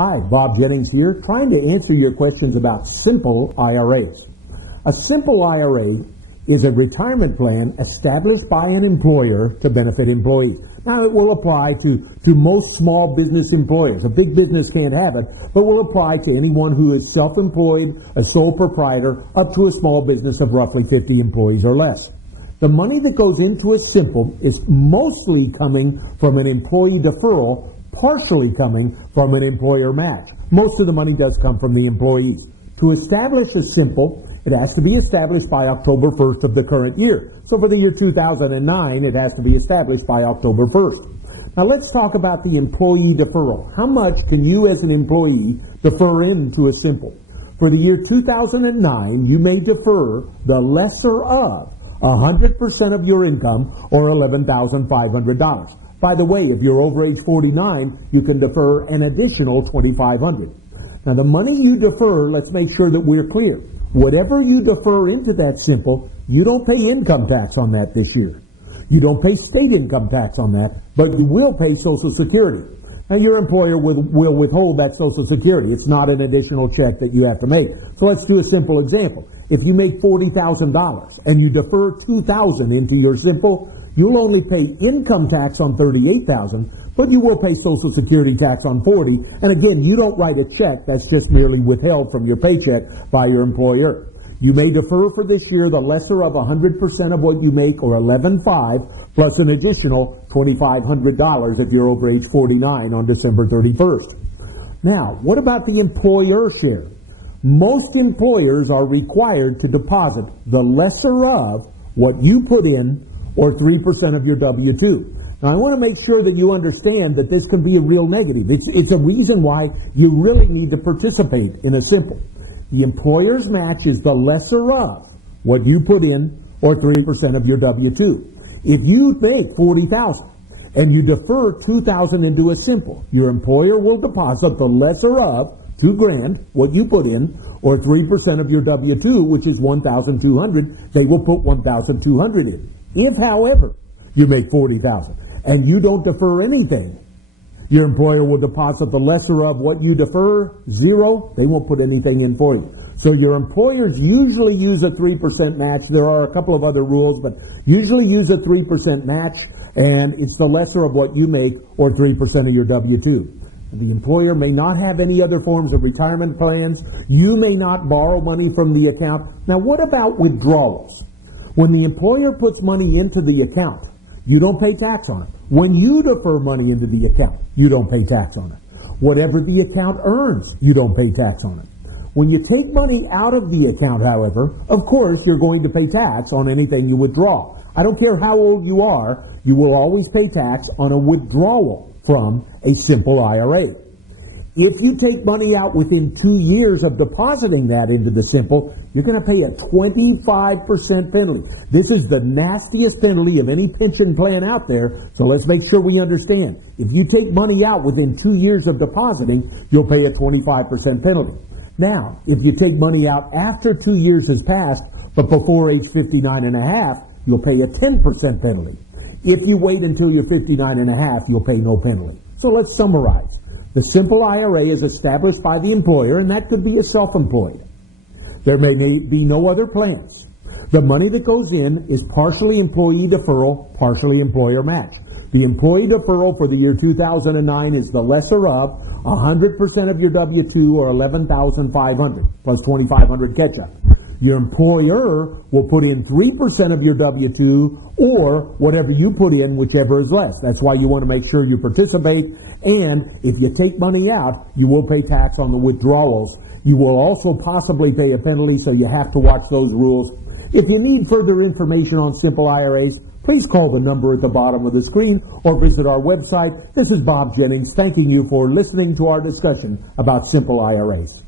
Hi, Bob Jennings here, trying to answer your questions about simple IRAs. A simple IRA is a retirement plan established by an employer to benefit employees. Now, it will apply to most small business employers. A big business can't have it, but will apply to anyone who is self-employed, a sole proprietor, up to a small business of roughly 50 employees or less. The money that goes into a simple is mostly coming from an employee deferral, partially coming from an employer match. Most of the money does come from the employees. To establish a simple, it has to be established by October 1st of the current year. So for the year 2009, it has to be established by October 1st. Now let's talk about the employee deferral. How much can you as an employee defer into a simple? For the year 2009, you may defer the lesser of 100% of your income, or $11,500. By the way, if you're over age 49, you can defer an additional $2,500. Now the money you defer, let's make sure that we're clear. Whatever you defer into that simple, you don't pay income tax on that this year. You don't pay state income tax on that, but you will pay Social Security. Now your employer will withhold that Social Security. It's not an additional check that you have to make. So let's do a simple example. If you make $40,000 and you defer $2,000 into your simple, you'll only pay income tax on $38,000, but you will pay Social Security tax on $40,000. And again, you don't write a check. That's just merely withheld from your paycheck by your employer. You may defer for this year the lesser of 100% of what you make, or $11,500, plus an additional $2,500 if you're over age 49 on December 31st. Now, what about the employer share? Most employers are required to deposit the lesser of what you put in, or 3% of your W-2. Now, I want to make sure that you understand that this can be a real negative. It's a reason why you really need to participate in a simple. The employer's match is the lesser of what you put in, or 3% of your W-2. If you make $40,000 and you defer $2,000 into a simple, your employer will deposit the lesser of $2,000, what you put in, or 3% of your W-2, which is $1,200. They will put $1,200 in. If, however, you make $40,000 and you don't defer anything, your employer will deposit the lesser of what you defer, $0. They won't put anything in for you. So your employers usually use a 3% match. There are a couple of other rules, but usually use a 3% match, and it's the lesser of what you make, or 3% of your W-2. The employer may not have any other forms of retirement plans. You may not borrow money from the account. Now, what about withdrawals? When the employer puts money into the account, you don't pay tax on it. When you defer money into the account, you don't pay tax on it. Whatever the account earns, you don't pay tax on it. When you take money out of the account, however, of course, you're going to pay tax on anything you withdraw. I don't care how old you are, you will always pay tax on a withdrawal from a simple IRA. If you take money out within 2 years of depositing that into the simple, you're going to pay a 25% penalty. This is the nastiest penalty of any pension plan out there, so let's make sure we understand. If you take money out within 2 years of depositing, you'll pay a 25% penalty. Now, if you take money out after 2 years has passed, but before age 59 and a half, you'll pay a 10% penalty. If you wait until you're 59 and a half, you'll pay no penalty. So let's summarize. The simple IRA is established by the employer, and that could be a self-employed. There may be no other plans. The money that goes in is partially employee deferral, partially employer match. The employee deferral for the year 2009 is the lesser of 100% of your W-2, or $11,500, plus $2,500 catch-up. Your employer will put in 3% of your W-2, or whatever you put in, whichever is less. That's why you want to make sure you participate. And if you take money out, you will pay tax on the withdrawals. You will also possibly pay a penalty, so you have to watch those rules. If you need further information on simple IRAs, please call the number at the bottom of the screen or visit our website. This is Bob Jennings thanking you for listening to our discussion about simple IRAs.